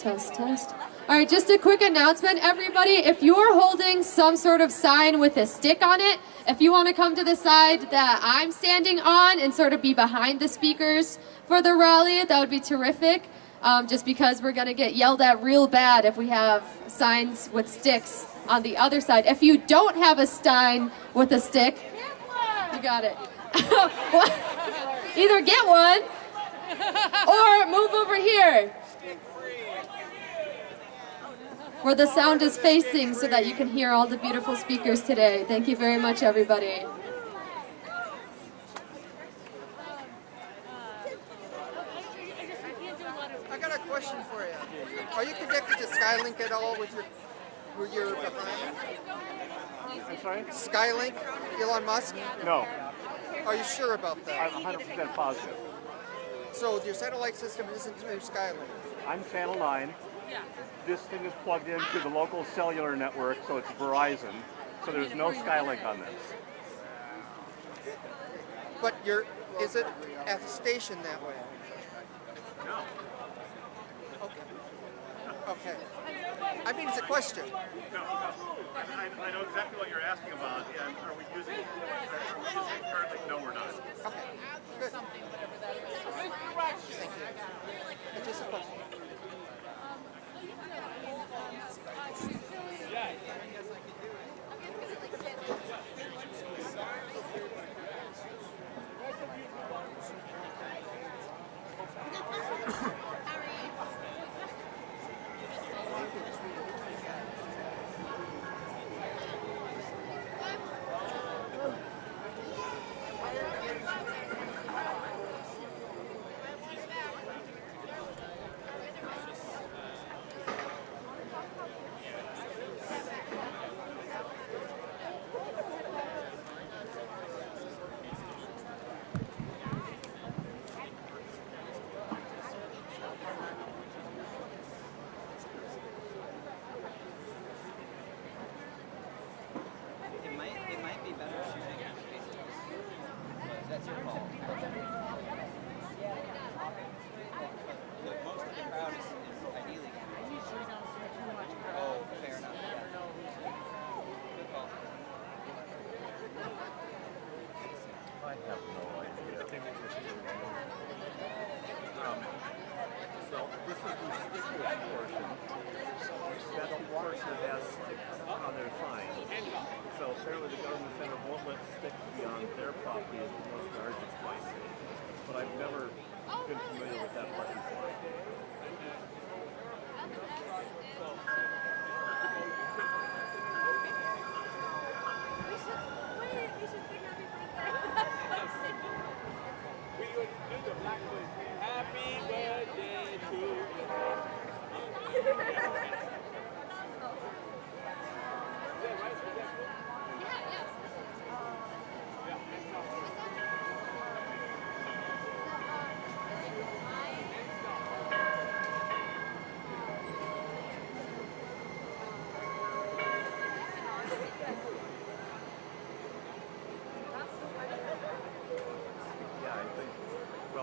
Test, test. All right, just a quick announcement, everybody. If you're holding some sort of sign with a stick on it, if you want to come to the side that I'm standing on and sort of be behind the speakers for the rally, that would be terrific. Just because we're going to get yelled at real bad if we have signs with sticks on the other side. If you don't have a sign with a stick, you got it. Either get one or move over here where the sound is facing so that you can hear all the beautiful speakers today. Thank you very much, everybody. I got a question for you. Are you connected to Skylink at all with your behind? I'm sorry? Skylink, Elon Musk? No. Are you sure about that? I'm 100% positive. So your satellite system isn't through Skylink? I'm Channel 9. This thing is plugged into the local cellular network, so it's Verizon. So there's no Skylink on this. But is it at the station that way? No. Okay. Okay. I mean, it's a question. No. I know exactly what you're asking about. And are we using it currently? No, we're not. Okay. Good. Thank you. It's just a question. So apparently the government center won't let sticks be on their property as the most largest place. But I've never been familiar with that part before.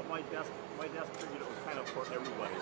My desk figured it was kind of for everybody.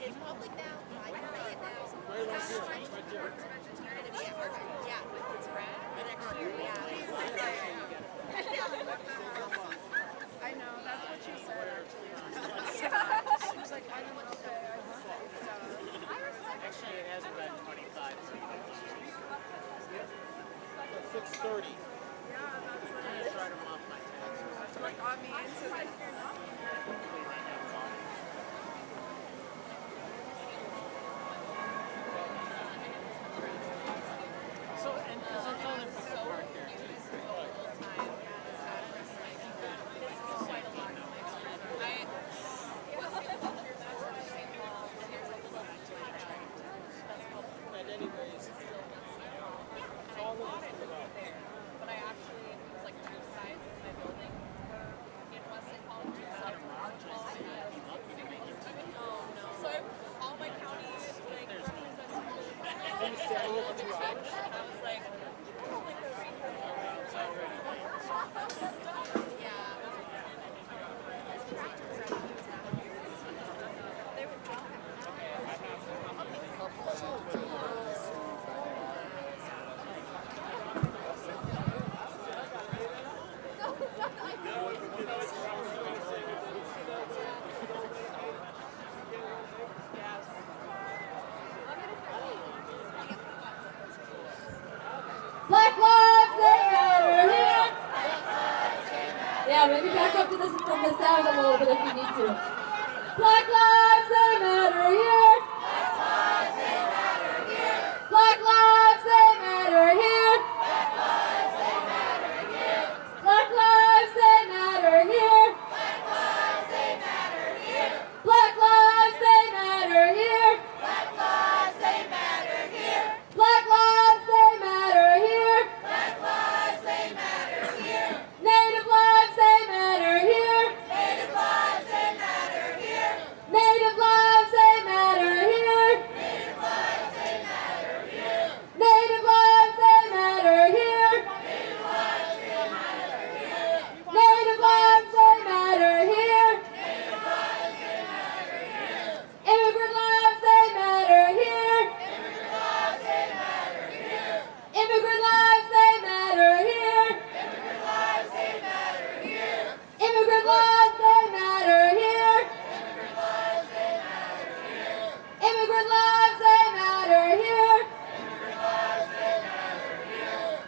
It's public now, so I can say it now. Yeah, it's red. Next year, yeah. draw me into this. So, and there's a ton of park there too. But anyways, But I actually, it's like two sides of my building in Weston College. So all my county, like, representatives, and I was like, Black lives, they matter here. Yeah, maybe back up to this from the sound a little bit if you need to. Black lives, they matter here. Black lives, they matter here. Black lives, they matter here. Black lives, they matter here. Black lives, they matter here. Black lives, they matter here. Black lives, they matter here. Native lives, they matter here. Native lives, they matter here. Native lives, they matter here. Native lives, they matter here. Native lives, they matter here. Native lives, they matter here. Native lives, they matter here. Native lives, they matter here. Immigrant lives, they matter here. Immigrant lives, they matter here. Immigrant lives, they matter here. Immigrant lives, they matter here. Immigrant lives, they matter here. Immigrant lives, they matter here. Immigrant lives, they matter here. Immigrant lives, they matter here.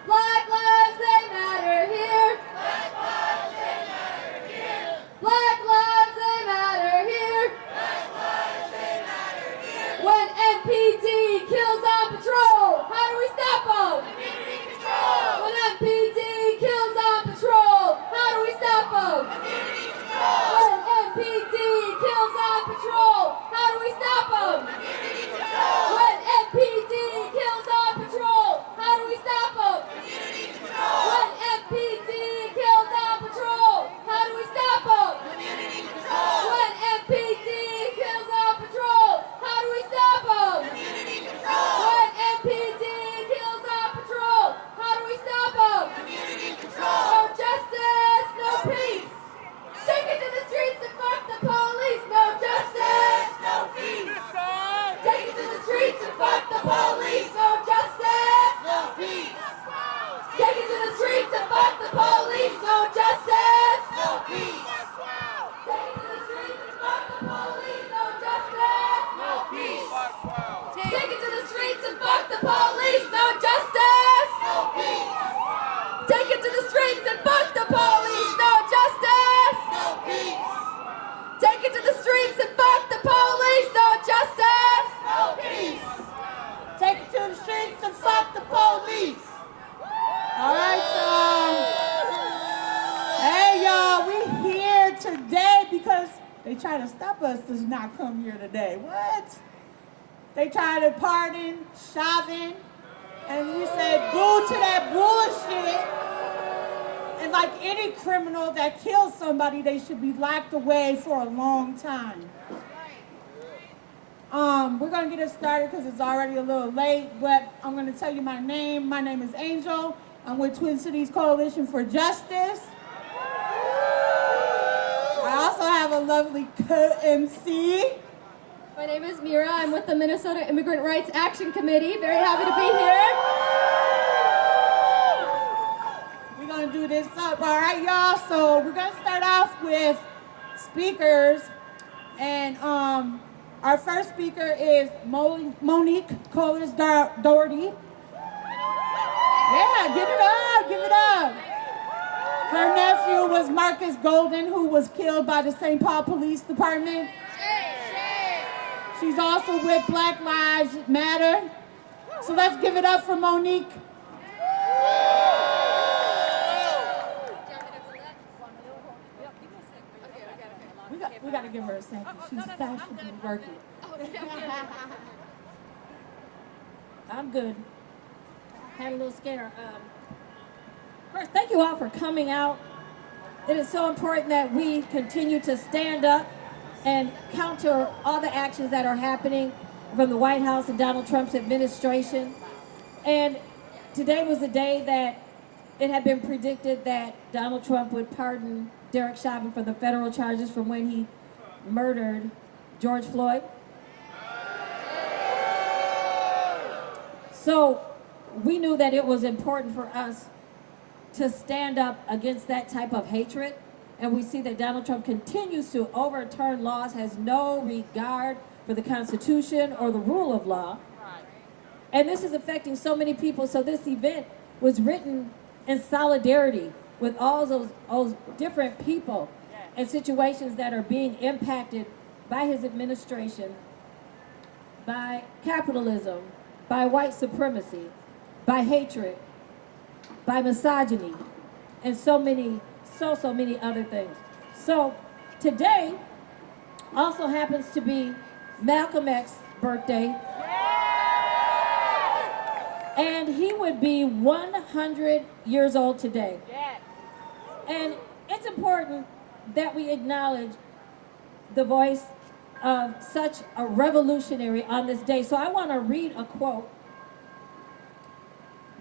Black lives, they matter here. Black lives, they matter here. Black lives, they matter here. Black lives, they matter here. When MPD kills on patrol, how do we stop them? Community control. When MPD kills on patrol, how do we stop them? Community control. When MPD kills on patrol, how do we stop them? Community control. When MPD kills on patrol, how do we stop them? Community control. When MPD kills on patrol, how do we stop them? Community control. When MPD kills on patrol, how do we stop them? Community control. When MPD kills on patrol, how do we stop them? Community control. No justice, no peace. Take it to the streets and fuck the police. No justice, no peace. Take it to the streets and fuck the police. No justice, no peace. Take it to the streets and fuck the police. No justice, no peace. Take it to the streets and fuck the police. No justice, no peace. Take it to the streets and fuck the police. No justice, no peace. Take it to the streets and fuck the police. No justice, no peace. Take it to the streets and fuck the police. No justice, no peace. Take it to the streets and fuck the police. All right, hey y'all, we here today because they try to stop us to not come here today. What? They try to pardon Chauvin, and we said boo to that bullshit. And like any criminal that kills somebody, they should be locked away for a long time. We're gonna get it started because it's already a little late, but I'm gonna tell you my name. My name is Angel. I'm with Twin Cities Coalition for Justice. I also have a lovely co-MC. My name is Mira. I'm with the Minnesota Immigrant Rights Action Committee. Very happy to be here. We're gonna do this up, all right, y'all? So we're gonna start off with speakers, and our first speaker is Monique Colas-Doherty. Yeah, give it up, give it up. Her nephew was Marcus Golden, who was killed by the St. Paul Police Department. She's also with Black Lives Matter. So let's give it up for Monique. We got to give her a second. She's fashionably working. I'm good. Had a little scare. First, thank you all for coming out. It is so important that we continue to stand up and counter all the actions that are happening from the White House and Donald Trump's administration. And today was the day that it had been predicted that Donald Trump would pardon Derek Chauvin for the federal charges from when he murdered George Floyd. So we knew that it was important for us to stand up against that type of hatred. And we see that Donald Trump continues to overturn laws, has no regard for the Constitution or the rule of law. And this is affecting so many people. So this event was written in solidarity with all those different people and situations that are being impacted by his administration, by capitalism, by white supremacy, by hatred, by misogyny, and so many other things. So today also happens to be Malcolm X's birthday. And he would be 100 years old today. And it's important that we acknowledge the voice of such a revolutionary on this day. So I want to read a quote.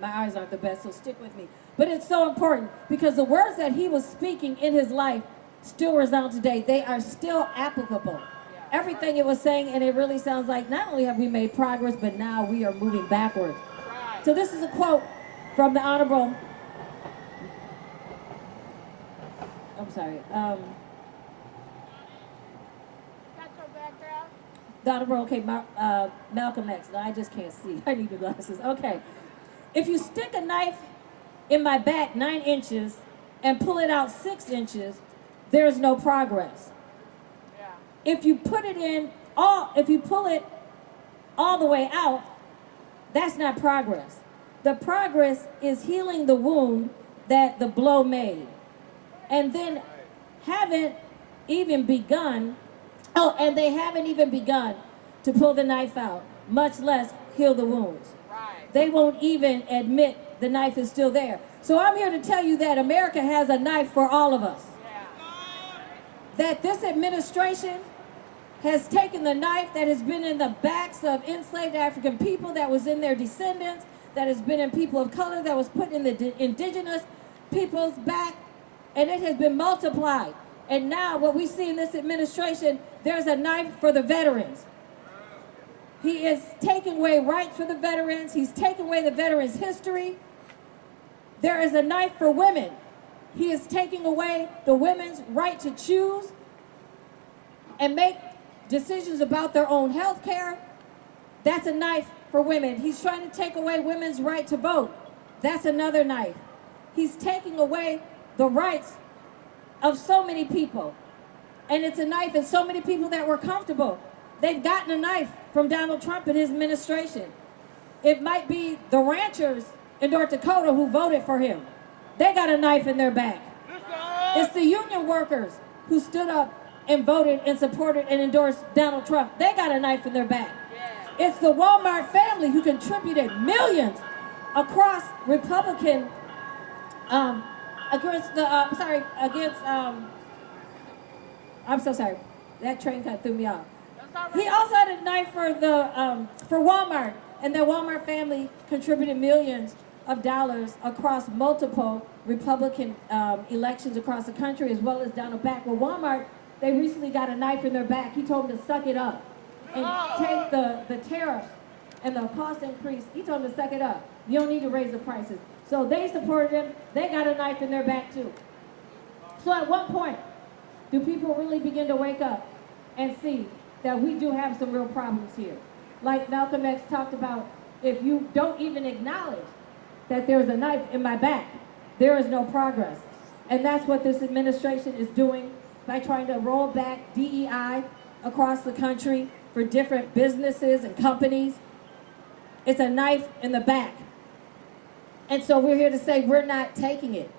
My eyes aren't the best, so stick with me. But it's so important because the words that he was speaking in his life still resound today. They are still applicable. Everything it was saying, and it really sounds like not only have we made progress, but now we are moving backwards. So this is a quote from the Honorable, the Honorable, okay, Malcolm X. No, I just can't see. I need the glasses. Okay. If you stick a knife in my back 9 inches and pull it out 6 inches, there's no progress. If you pull it all the way out, that's not progress. The progress is healing the wound that the blow made. And then haven't even begun to pull the knife out, much less heal the wounds. They won't even admit the knife is still there. So I'm here to tell you that America has a knife for all of us. That this administration has taken the knife that has been in the backs of enslaved African people, that was in their descendants, that has been in people of color, that was put in the indigenous people's back, and it has been multiplied. And now what we see in this administration, there's a knife for the veterans. He is taking away rights for the veterans. He's taking away the veterans' history. There is a knife for women. He is taking away the women's right to choose and make decisions about their own health care. That's a knife for women. He's trying to take away women's right to vote. That's another knife. He's taking away the rights of so many people. And it's a knife, and so many people that were comfortable, they've gotten a knife from Donald Trump and his administration. It might be the ranchers in North Dakota who voted for him. They got a knife in their back. It's the union workers who stood up and voted and supported and endorsed Donald Trump. They got a knife in their back. It's the Walmart family who contributed millions across Republican, I'm so sorry. That train kind of threw me off. He also had a knife for Walmart, and the Walmart family contributed millions of dollars across multiple Republican elections across the country, as well as down the back. Well, Walmart, they recently got a knife in their back. He told them to suck it up and take the tariffs and the cost increase. He told them to suck it up. You don't need to raise the prices. So they supported him. They got a knife in their back too. So at what point do people really begin to wake up and see that we do have some real problems here? Like Malcolm X talked about, if you don't even acknowledge that there's a knife in my back, there is no progress. And that's what this administration is doing by trying to roll back DEI across the country for different businesses and companies. It's a knife in the back. And so we're here to say we're not taking it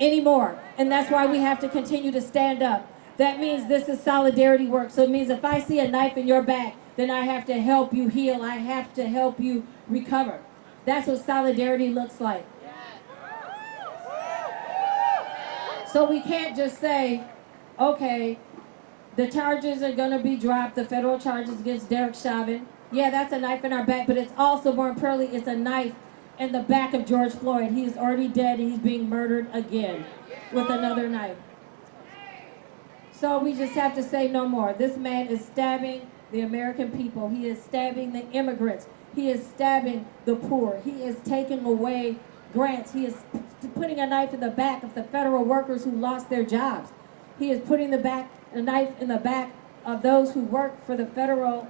anymore. And that's why we have to continue to stand up. That means this is solidarity work. So it means if I see a knife in your back, then I have to help you heal. I have to help you recover. That's what solidarity looks like. So we can't just say, okay, the charges are going to be dropped, the federal charges against Derek Chauvin. Yeah, that's a knife in our back, but it's also, more importantly, it's a knife in the back of George Floyd. He is already dead and he's being murdered again with another knife. So we just have to say no more. This man is stabbing the American people. He is stabbing the immigrants. He is stabbing the poor. He is taking away grants. He is putting a knife in the back of the federal workers who lost their jobs. He is putting a knife in the back of those who work for the federal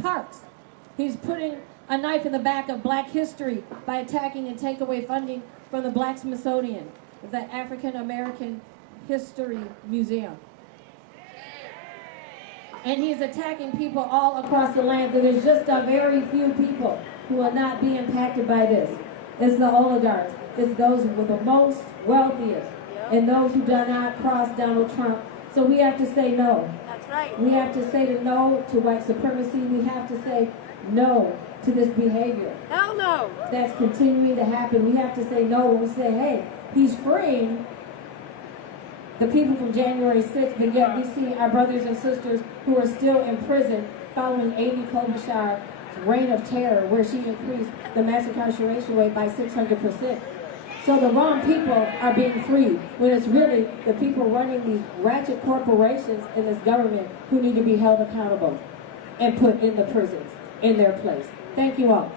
parks. He's putting a knife in the back of Black history by attacking and taking away funding from the Black Smithsonian, the African American History Museum. And he's attacking people all across the land. There's just a very few people who will not be impacted by this. It's the oligarchs. It's those with the most wealthiest and those who do not cross Donald Trump. So we have to say no. That's right. We have to say no to white supremacy. We have to say no to this behavior. Hell no. That's continuing to happen. We have to say no when we say, hey, he's freeing the people from January 6th, but yet we see our brothers and sisters who are still in prison following Amy Klobuchar's reign of terror, where she increased the mass incarceration rate by 600%. So the wrong people are being freed, when it's really the people running these ratchet corporations in this government who need to be held accountable and put in the prisons in their place. Thank you all.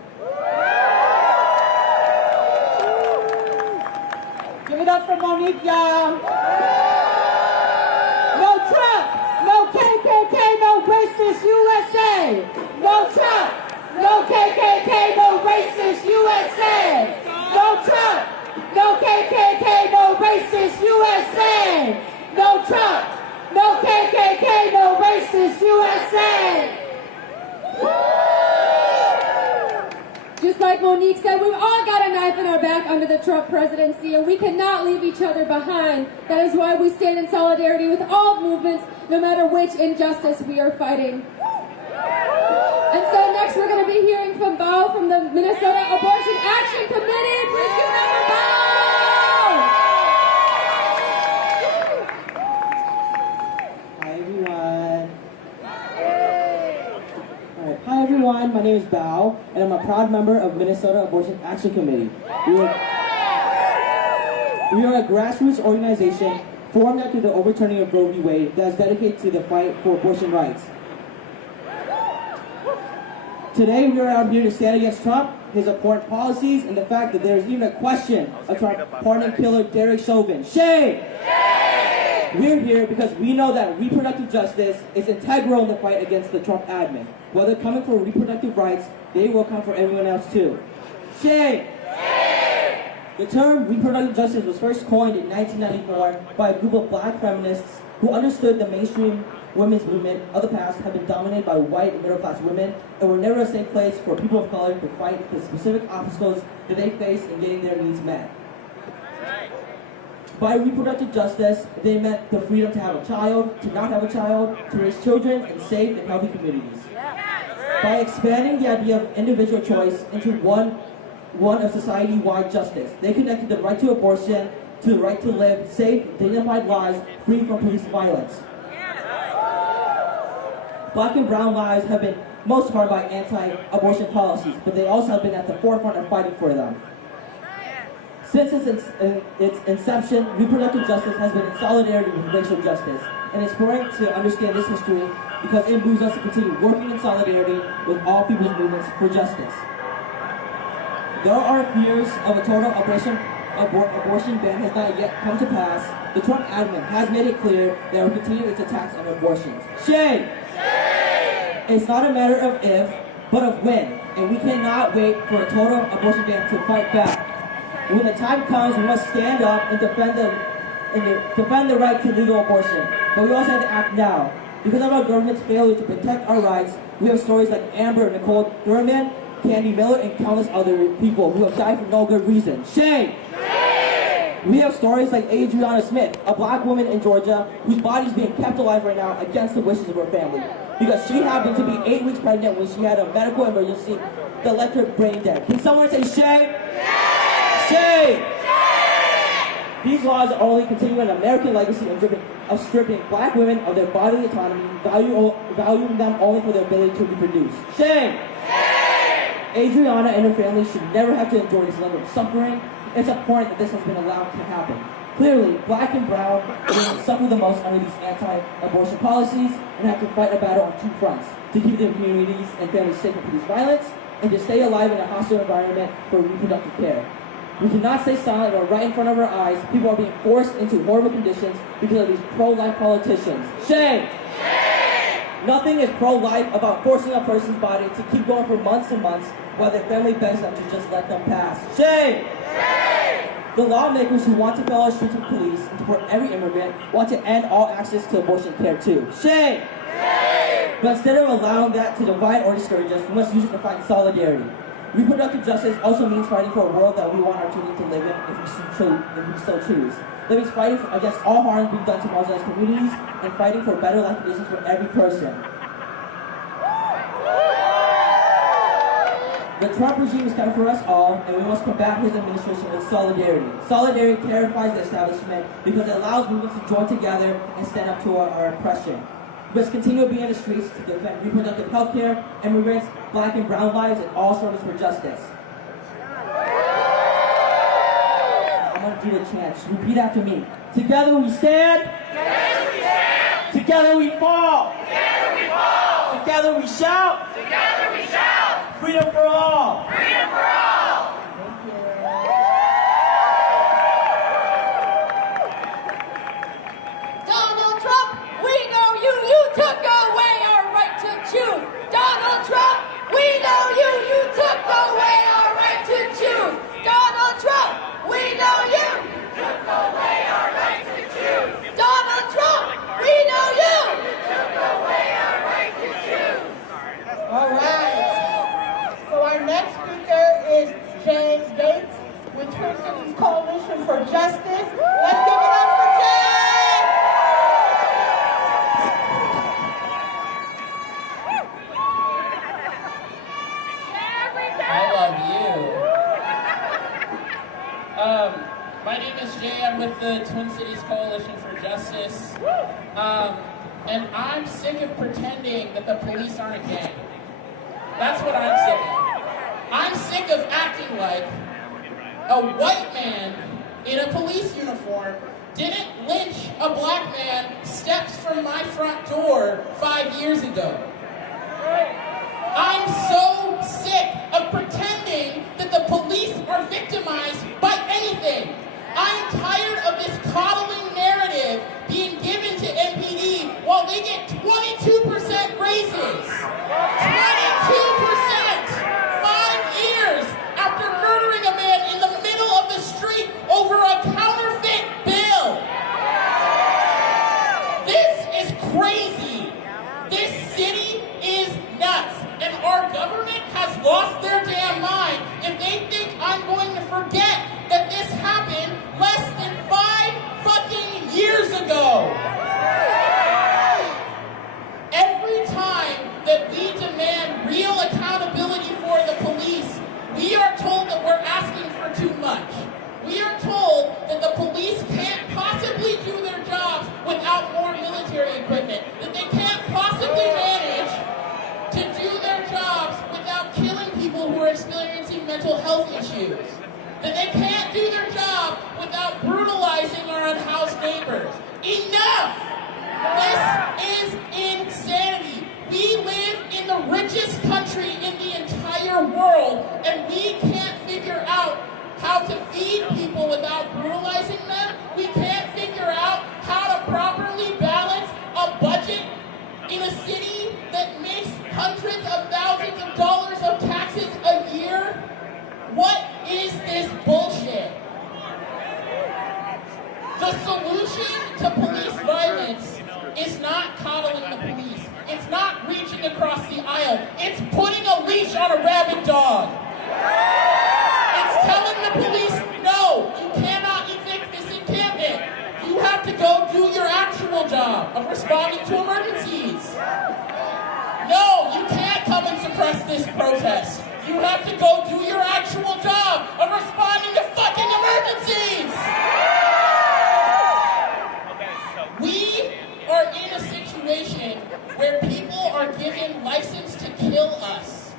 Give it up for Monique, y'all. No Trump, no KKK, no racist USA. No Trump, no KKK, no racist USA. No Trump, no KKK, no racist USA. No Trump, no KKK, no racist USA. Just like Monique said, we've all got a knife in our back under the Trump presidency, and we cannot leave each other behind. That is why we stand in solidarity with all movements, no matter which injustice we are fighting. And so next we're going to be hearing from Bao from the Minnesota Abortion Action Committee. Please give it up for Bao! Hi everyone. Alright, hi everyone, my name is Bao, and I'm a proud member of Minnesota Abortion Action Committee. We are a grassroots organization formed after the overturning of Roe v. Wade that is dedicated to the fight for abortion rights. Today we are out here to stand against Trump, his abhorrent policies, and the fact that there is even a question of Trump pardoning killer Derek Chauvin. Shame! We're here because we know that reproductive justice is integral in the fight against the Trump admin. Whether coming for reproductive rights, they will come for everyone else too. Shame! The term reproductive justice was first coined in 1994 by a group of black feminists who understood the mainstream women's movement of the past had been dominated by white and middle-class women and were never a safe place for people of color to fight the specific obstacles that they face in getting their needs met. By reproductive justice, they meant the freedom to have a child, to not have a child, to raise children in safe and healthy communities. By expanding the idea of individual choice into one of society-wide justice, they connected the right to abortion to the right to live safe, dignified lives free from police violence. Black and brown lives have been most harmed by anti-abortion policies, but they also have been at the forefront of fighting for them. Since its inception, reproductive justice has been in solidarity with racial justice, and it's important to understand this history because it moves us to continue working in solidarity with all people's movements for justice. There are fears of a total abortion ban has not yet come to pass. The Trump admin has made it clear that it will continue its attacks on abortions. Shame! It's not a matter of if, but of when, and we cannot wait for a total abortion ban to fight back. When the time comes, we must stand up and defend the right to legal abortion. But we also have to act now. Because of our government's failure to protect our rights, we have stories like Amber, Nicole Thurman, Candy Miller, and countless other people who have died for no good reason. Shame! We have stories like Adriana Smith, a black woman in Georgia whose body is being kept alive right now against the wishes of her family. Because she happened to be 8 weeks pregnant when she had a medical emergency that left her brain dead. Can someone say shame? Shame! These laws are only continuing an American legacy of stripping black women of their bodily autonomy, valuing them only for their ability to reproduce. Shame! Adriana and her family should never have to endure this level of suffering. It's abhorrent that this has been allowed to happen. Clearly, black and brown women suffer the most under these anti-abortion policies and have to fight a battle on two fronts: to keep their communities and families safe from police violence, and to stay alive in a hostile environment for reproductive care. We cannot stay silent when right in front of our eyes, people are being forced into horrible conditions because of these pro-life politicians. Shame! Nothing is pro-life about forcing a person's body to keep going for months and months while their family begs them to just let them pass. Shame! The lawmakers who want to fill our streets with police and deport every immigrant want to end all access to abortion care too. Shame! But instead of allowing that to divide or discourage us, we must use it to find solidarity. Reproductive justice also means fighting for a world that we want our children to live in if we so choose. That means fighting against all harm being done to marginalized communities and fighting for better life conditions for every person. The Trump regime is coming for us all, and we must combat his administration with solidarity. Solidarity terrifies the establishment because it allows movements to join together and stand up to our oppression. We must continue to be in the streets to defend reproductive health care, immigrants, black and brown lives, and all struggles for justice. I'm going to do the chant. Just repeat after me. Together we stand. Together we stand. Together we fall. Together we fall. Together we shout. Together we shout. Freedom for all. Freedom for all. Thank you. Donald Trump, we know you. You took away our right to choose. Donald Trump, we know you. You took away our right to choose. Donald Trump, we know you. Took away our right to choose. Donald Trump, we know you. Took away our right to choose. All right. So our next speaker is James Gates with Twin Cities Coalition for Justice. Let's give it up for James. I love you. My name is Jay. I'm with the Twin Cities Coalition for Justice. And I'm sick of pretending that the police aren't a gang. That's what I'm sick of. I'm sick of acting like a white man in a police uniform didn't lynch a black man steps from my front door 5 years ago. I'm so sick of pretending that the police are victimized by anything. I'm tired of this coddling narrative being given to MPD while they get 22% raises. 22%! 5 years after murdering a man in the middle of the street over a counterfeit bill. This is crazy. This city is nuts. And our government has lost their damn mind if they think I'm going to forget that this happened less than 5 fucking years ago. Every time that we demand real accountability for the police, we are told that we're asking for too much. We are told that the police can't possibly do their jobs without more military equipment, that they can't possibly manage to do their jobs without killing people who are experiencing mental health issues, that they can't do their job without brutalizing our unhoused neighbors. Enough! This is insanity. We live in the richest country in the entire world, and we can't figure out how to feed people without brutalizing them. We can't figure out how to properly balance a budget in a city that makes hundreds of thousands of dollars of taxes a year. What is this bullshit? The solution to police violence is not coddling the police. It's not reaching across the aisle. It's putting a leash on a rabid dog. It's telling the police, no, you cannot evict this encampment. You have to go do your actual job of responding to emergencies. No, you can't come and suppress this protest. You have to go do your actual job of responding to fucking emergencies. We are in a situation where people are given license to kill us.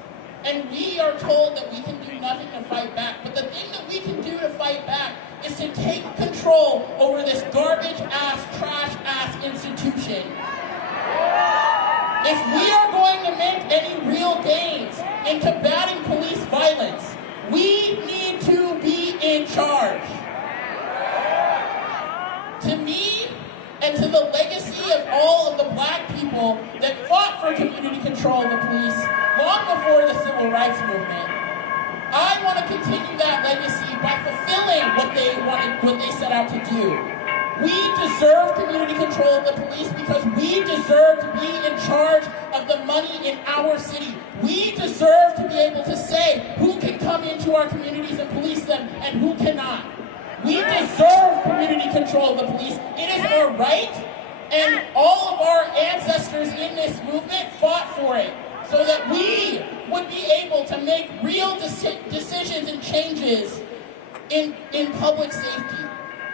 And we are told that we can do nothing to fight back. But the thing that we can do to fight back is to take control over this garbage-ass, trash-ass institution. If we are going to make any real gains in combating police violence, we need to be in charge. To me, and to the legacy of all of the black people that fought for community control of the police long before the civil rights movement, I want to continue that legacy by fulfilling what they set out to do. We deserve community control of the police because we deserve to be in charge of the money in our city. We deserve to be able to say who can come into our communities and police them and who cannot. We deserve community control of the police. It is our right, and all of our ancestors in this movement fought for it so that we would be able to make real decisions and changes in public safety.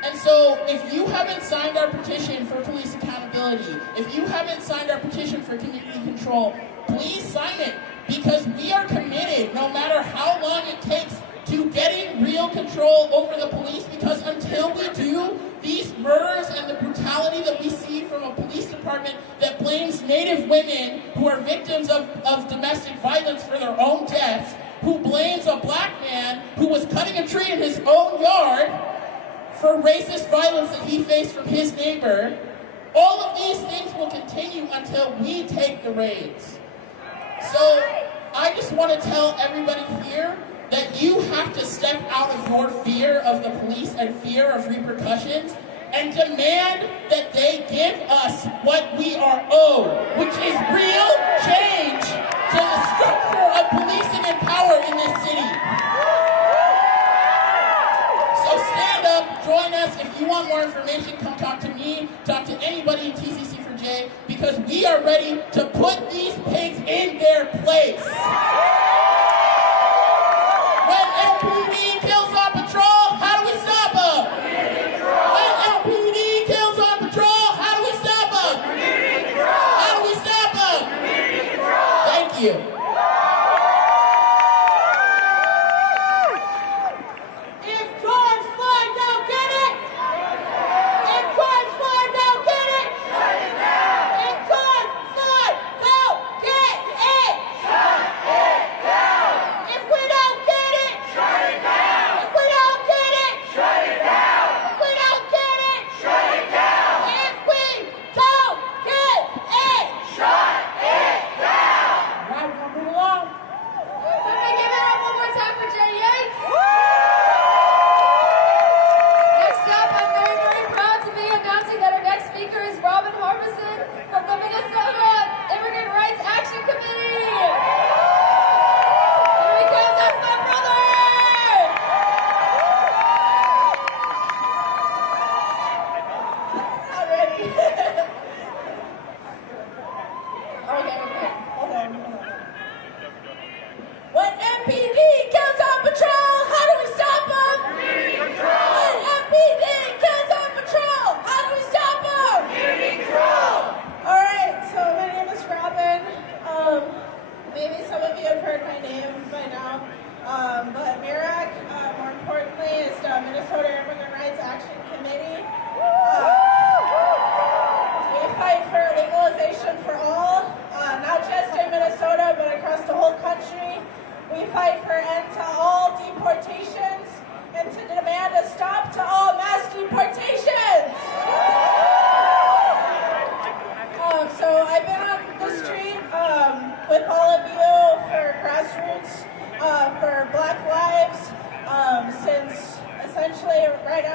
And so if you haven't signed our petition for police accountability, if you haven't signed our petition for community control, please sign it, because we are committed, no matter how long it takes, to getting real control over the police, because until we do, these murders and the brutality that we see from a police department that blames Native women who are victims of domestic violence for their own deaths, who blames a black man who was cutting a tree in his own yard for racist violence that he faced from his neighbor, all of these things will continue until we take the reins. So I just want to tell everybody here that you have to step out of your fear of the police and fear of repercussions and demand that they give us what we are owed, which is real change to the structure of policing and power in this city. So stand up, join us. If you want more information, come talk to me, talk to anybody in TCC4J, because we are ready to put these pigs in their place. When LPD kills on patrol, how do we stop them? When LPD kills on patrol, how do we stop them? How do we stop them? Thank you. If George Floyd don't get it, if George Floyd don't get it, shut it down. If George Floyd don't get it, shut it down. If we don't get it, shut it down.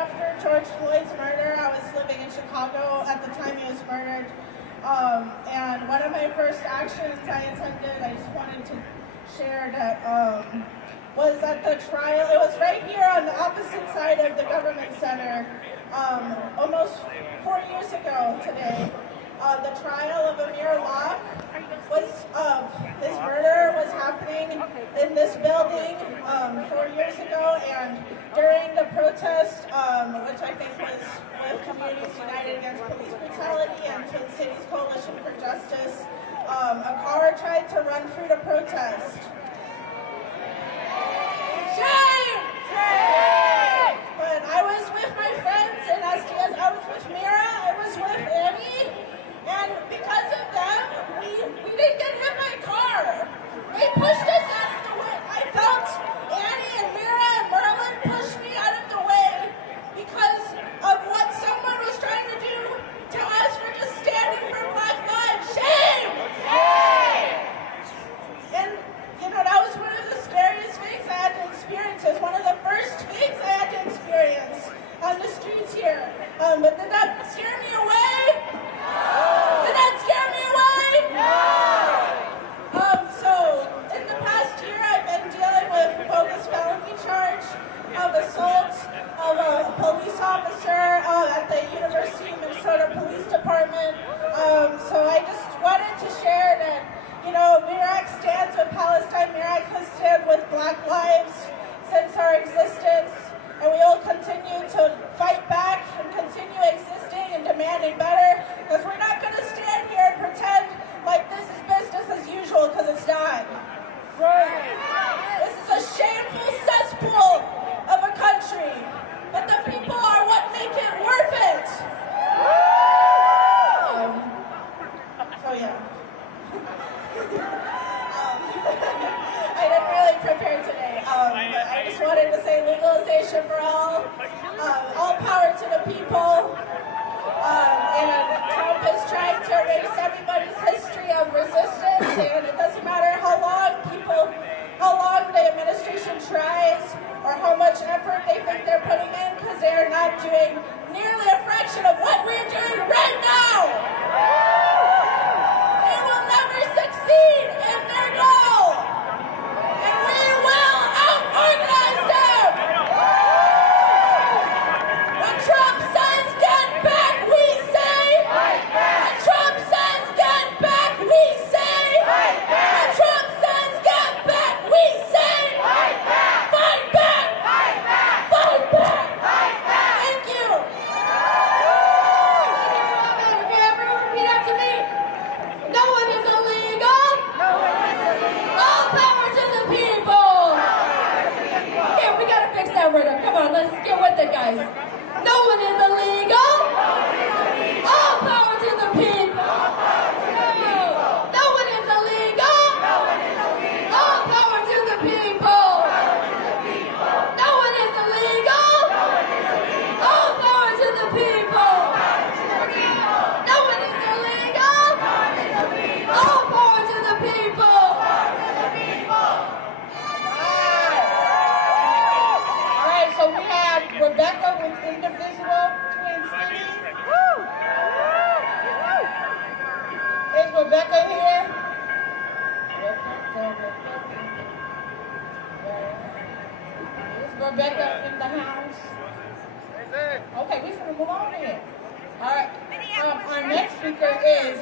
after George Floyd's murder. I was living in Chicago at the time he was murdered. And one of my first actions I attended, I just wanted to share that, was at the trial. It was right here on the opposite side of the Government Center, almost 4 years ago today. The trial of Amir Locke was, his murder was happening in this building 4 years ago, and during the protest, which I think was with Communities United Against Police Brutality and Twin Cities Coalition for Justice, a car tried to run through the protest. Shame! Shame! But I was with my friends, and as I was with Mira, I was with Annie, and because of them, we didn't get hit by a car. They pushed us out of the way. I felt Annie and Mira and Merlin pushed me out of the way because of what someone was trying to do to us for just standing for Black lives. Shame! Shame! And, you know, that was one of the scariest things I had to experience. It was one of the first things I had to experience on the streets here. But did that scare me away? No! Did that scare me away? No! So, in the past year, I've been dealing with bogus felony charge of assault of a police officer at the University of Minnesota Police Department. So I just wanted to share that, you know, MIRAC stands with Palestine. MIRAC has stood with Black lives since our existence, and we will continue to fight back and continue existing and demanding better, because we're not going to stand here and pretend like this is business as usual, because it's not. This is a shameful cesspool of a country, but the people are what make it worth it. So yeah. I didn't really prepare today, but I just wanted to say legalization for all power to the people, and Trump is trying to erase everybody's history of resistance, and it doesn't matter how long the administration tries, or how much effort they think they're putting in, because they are not doing nearly a fraction of what we're doing right now. They will never succeed in their goal, and we will out-organize them. When Trump says get back, we say fight back. When Trump says get back, we say fight back. When Trump says get back, we say fight back. Fight back. Fight back. Fight back. Fight back. Thank you. Okay, everyone repeat after me. No one is illegal. No one is illegal. All power to the people. Okay, we gotta fix that rhythm. Come on, let's get with it, guys. No one is illegal. All power to the people. No one is illegal. All power to the people. No one is illegal. All power to the people. No one is illegal. All power to the people. All right, so we have Rebecca with Indivisible Twin Cities. Is Rebecca here? Is Rebecca in the house? Okay, we're going to move on here. All right. Our next speaker is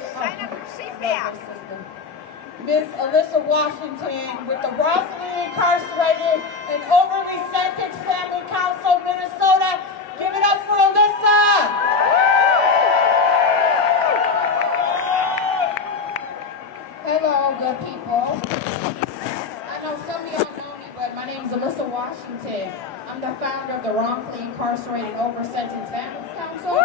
Ms. Alyssa Washington with the wrongfully incarcerated and overly sentenced Family Council of Minnesota. Give it up for Alyssa. Hello, good people. I know some of y'all know me, but my name is Alyssa Washington. I'm the founder of the wrongfully incarcerated over-sentenced Family Council.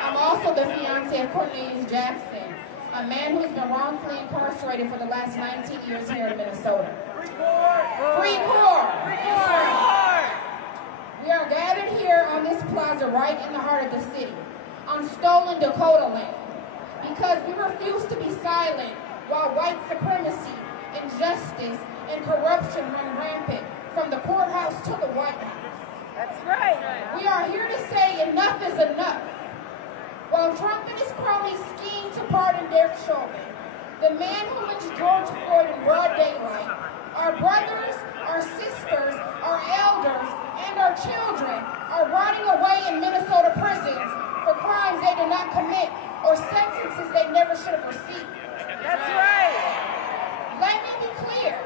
I'm also the fiance of Cornelius Jackson, a man who's been wrongfully incarcerated for the last 19 years here in Minnesota. Free Corps! We are gathered here on this plaza right in the heart of the city, on stolen Dakota land, because we refuse to be silent while white supremacy, injustice, and corruption run rampant from the courthouse to the White House. That's right. We are here to say enough is enough. While Trump and his cronies scheme to pardon Derek Chauvin, the man who lynched George Floyd in broad daylight, our brothers, our sisters, our elders, and our children are rotting away in Minnesota prisons for crimes they did not commit or sentences they never should have received. That's right. Let me be clear.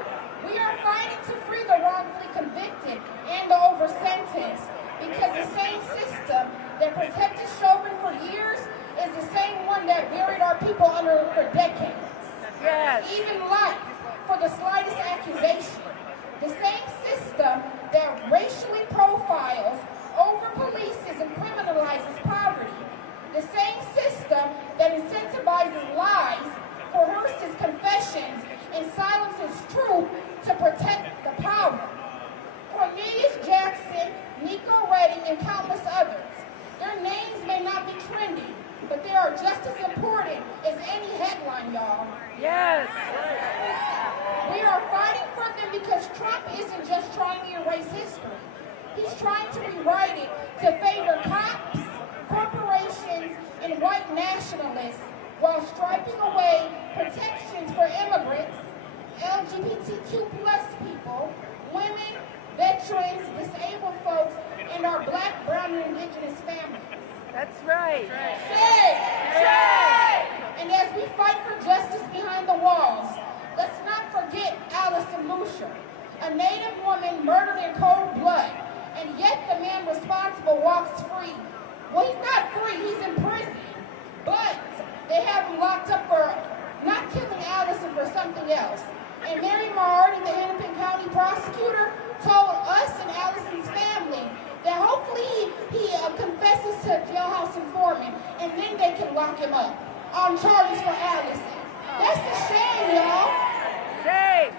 We are fighting to free the wrongfully convicted and the over-sentenced because the same system that protected Chauvin for years is the same one that buried our people under for decades. Yes. Even life for the slightest accusation. The same system that racially profiles, over-polices, and criminalizes poverty. The same system that incentivizes lies, coerces confessions, and silences truth to protect the power. Cornelius Jackson, Nico Redding, and countless others. Their names may not be trendy, but they are just as important as any headline, y'all. Yes. We are fighting for them because Trump isn't just trying to erase history. He's trying to rewrite it to favor cops, corporations, and white nationalists while striping away protections for immigrants, LGBTQ+ people, women, veterans, disabled folks, and our Black, brown, and indigenous families. That's right. Shame! Shame! And as we fight for justice behind the walls, let's not forget Allison Lucia, a Native woman murdered in cold blood, and yet the man responsible walks free. Well, he's not free, he's in prison. But they have him locked up for not killing Allison for something else. And Mary Martin, the Hennepin County prosecutor, told us and Allison's family that hopefully he confesses to jailhouse informant, and then they can lock him up on charges for Allison. That's a shame, y'all. Shame.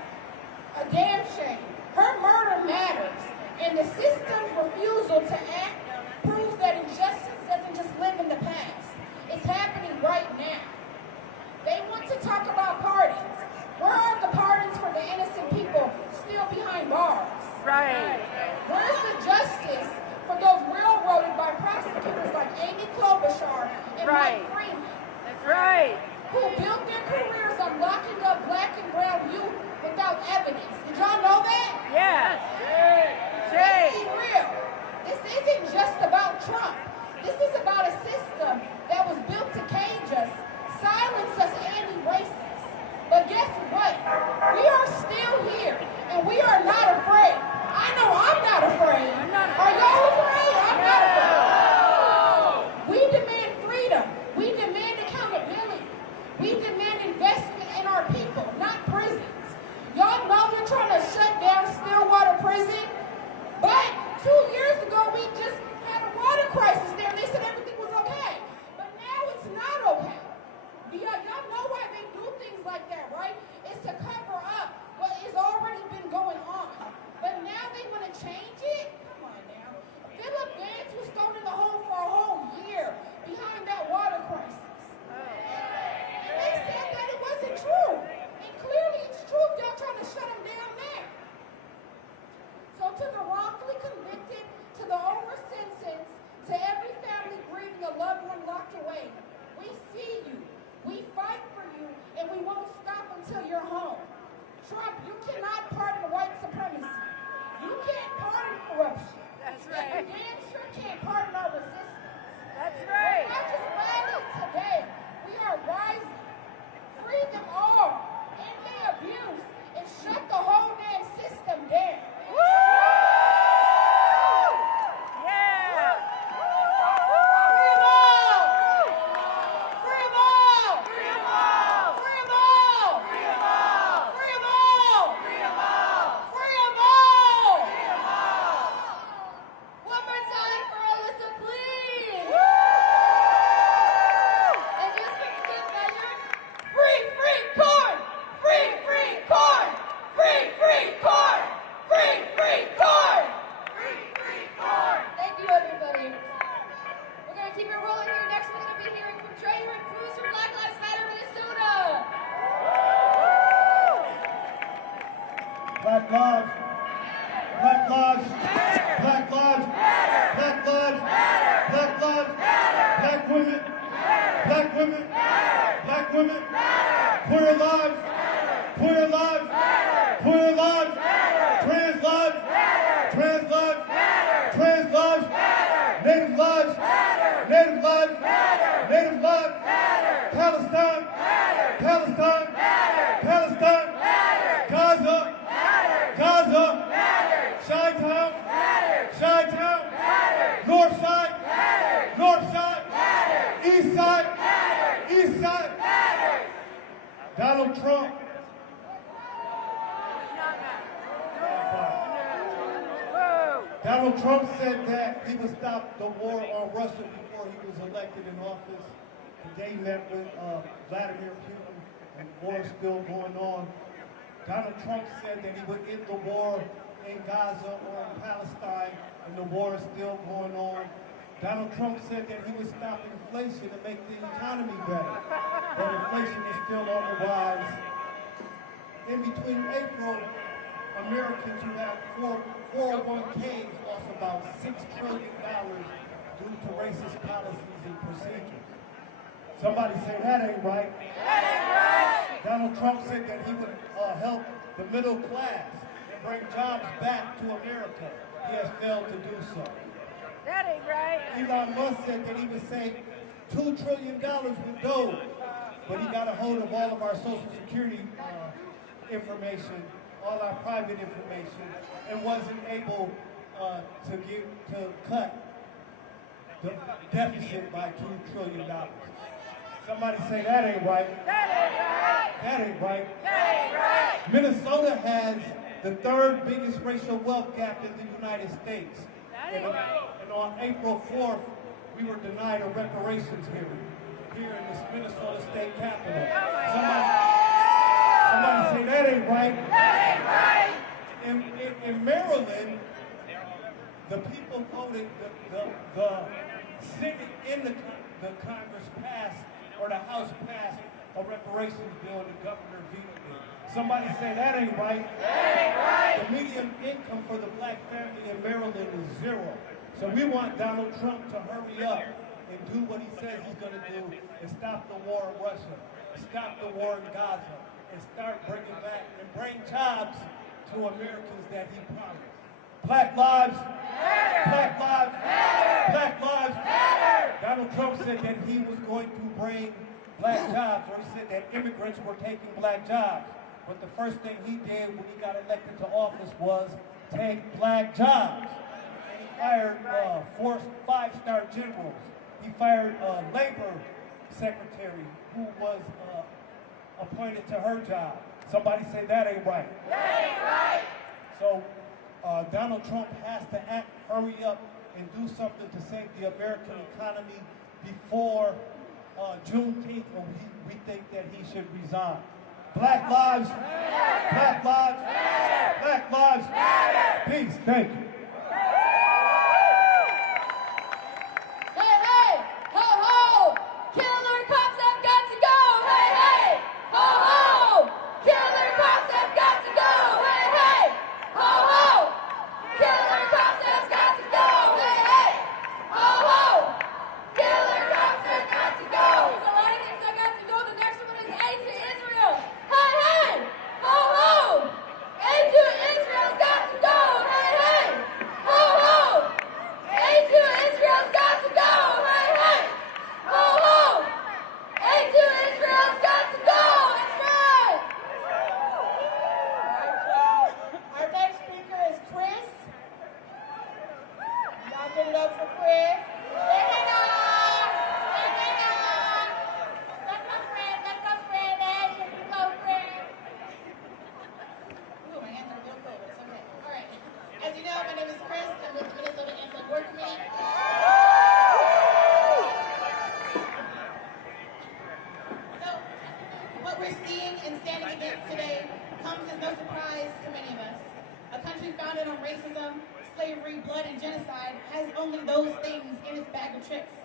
A damn shame. Her murder matters, and the system's refusal to act proves that injustice doesn't just live in the past. It's happening right now. They want to talk about pardons. Where are the pardons for the innocent people still behind bars? Right. Where's the justice for those railroaded by prosecutors like Amy Klobuchar and Right. Mike Freeman? That's right. Who built their careers on locking up Black and brown youth without evidence. Did y'all know that? Yes. Let's be real. This isn't just about Trump. This is about a system that was built to cage us, silence us, and erase us. But guess what? We are still here, and we are not afraid. I know I'm not afraid. Are y'all afraid? I'm not afraid. We demand freedom. We demand accountability. We demand investment in our people, not prisons. Y'all know they're trying to shut down Stillwater Prison, but 2 years ago we just had a water crisis there, and they said everything was okay. But now it's not okay. Y'all know why they do things like that, right? It's to cover up what has already been going on. But now they want to change it? Come on now. Philip Vance was thrown in the hole for a whole year behind that water crisis. And they said that it wasn't true. And clearly it's true. Y'all trying to shut him down now. So to the wrongfully convicted, to the over-sentenced, to every family grieving a loved one locked away, we see you. We fight for you, and we won't stop until you're home. Trump, you cannot pardon white supremacy. You can't pardon corruption. That's right. And you damn sure can't pardon our resistance. That's right. We're not just rallying today. We are rising. Free them all. End the abuse. And shut the whole damn system down. Woo! Yeah. Free them all! Free them all! Free them all! Free them all! Free them all! women, black women, queer lives, queer lives, queer lives, trans lives, trans lives, trans lives, native lives, native lives, native lives, Palestine, Palestine, Palestine, Gaza, Gaza, Chi-Town, Chi-Town, North Side, North Side, East Side, East Side. Donald Trump. Donald Trump said that he would stop the war on Russia before he was elected in office. Today he met with Vladimir Putin, and the war is still going on. Donald Trump said that he would end the war in Gaza or in Palestine, and the war is still going on. Donald Trump said that he would stop inflation and make the economy better, but inflation is still on the rise. In between April, Americans who have 401ks lost about $6 trillion due to racist policies and procedures. Somebody say that ain't right. That ain't right. Donald Trump said that he would help the middle class and bring jobs back to America. He has failed to do so. That ain't right. Elon Musk said that he would save $2 trillion with Doge, but he got a hold of all of our Social Security information, all our private information, and wasn't able to cut the deficit by $2 trillion. Somebody say that ain't right. That ain't right. That ain't right. That ain't right. Minnesota has the third biggest racial wealth gap in the United States. And on April 4th, we were denied a reparations hearing here in this Minnesota-State Capitol. Somebody say that ain't right. That ain't right. In Maryland, the people voted, the Senate in the Congress passed, or the House passed, a reparations bill and the governor vetoed it. Somebody say that ain't right. That ain't right. The median income for the black family in Maryland is 0. So we want Donald Trump to hurry up and do what he says he's going to do and stop the war in Russia, stop the war in Gaza, and start bringing back and bring jobs to Americans that he promised. Black lives, black lives, black lives. Donald Trump said that he was going to bring black jobs, or he said that immigrants were taking black jobs. But the first thing he did when he got elected to office was take black jobs. And he fired 4 5-star generals. He fired a labor secretary who was appointed to her job. Somebody say that ain't right. That ain't right. So Donald Trump has to act, hurry up, and do something to save the American economy before Juneteenth, or we think that he should resign. Black lives, black lives, black lives. Peace. Thank you. Hey, hey, ho, ho, killer cops have got to go. Hey, hey, ho, ho, killer cops have got to go. Hey, hey, ho, ho, killer cops have got to go. Hey, hey, ho, ho, killer cops have got to go. There's a lot of things that got to go. The next one is A to Israel. Hey, hey, ho, ho, A to Israel's got to go. Hey, hey, ho, ho, A to Israel's got to go. Hey, hey, ho, ho, A to Israel's got to go. That's right. Our next speaker is Chris. Y'all give it up for Chris. There we go. There we go. That's my friend. That's my friend. There you go, Chris. Ooh, my hands are real cold, but it's okay. All right. As you know, my name is Chris. I'm with the Minnesota Anti-Work Committee. So, what we're seeing and standing against today comes as no surprise to many of us. A country founded on racism, slavery, blood, and genocide has only those things in its bag of tricks.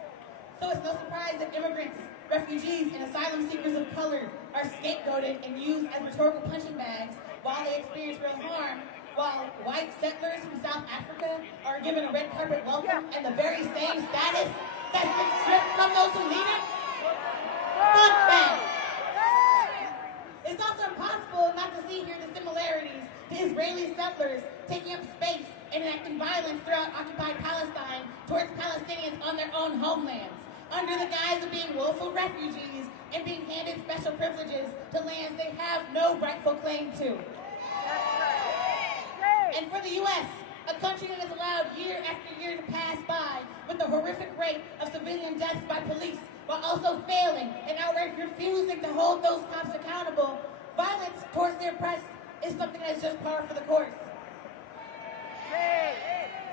So it's no surprise that immigrants, refugees, and asylum seekers of color are scapegoated and used as rhetorical punching bags while they experience real harm, while white settlers from South Africa are given a red carpet welcome and the very same status that's been stripped from those who need it. Fuck them. It's also impossible not to see here the similarities to Israeli settlers taking up space and enacting violence throughout occupied Palestine towards Palestinians on their own homelands, under the guise of being willful refugees and being handed special privileges to lands they have no rightful claim to. And for the U.S., a country that has allowed year after year to pass by with the horrific rate of civilian deaths by police, while also failing and outright refusing to hold those cops accountable, violence towards the oppressed is something that is just par for the course.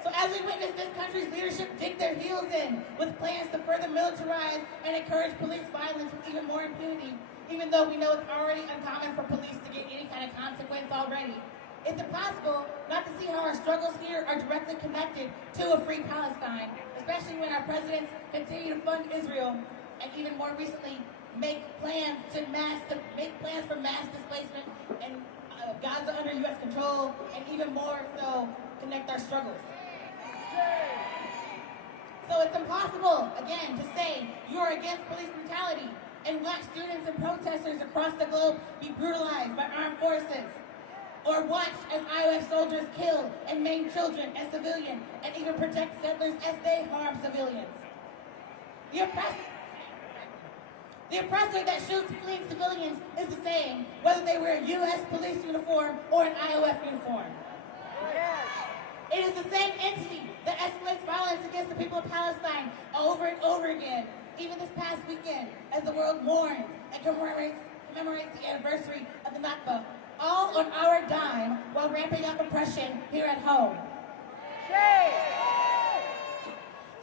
So as we witness this country's leadership dig their heels in with plans to further militarize and encourage police violence with even more impunity, even though we know it's already uncommon for police to get any kind of consequence already, it's impossible not to see how our struggles here are directly connected to a free Palestine, especially when our presidents continue to fund Israel and even more recently make plans for mass displacement and Gaza under U.S. control, and even more so connect our struggles. So it's impossible, again, to say you are against police brutality and watch students and protesters across the globe be brutalized by armed forces, or watch as IOF soldiers kill and maim children as civilians and even protect settlers as they harm civilians. The oppressor that shoots fleeing civilians is the same, whether they wear a U.S. police uniform or an IOF uniform. It is the same entity that escalates violence against the people of Palestine over and over again, even this past weekend, as the world mourns and commemorates the anniversary of the Nakba, all on our dime while ramping up oppression here at home.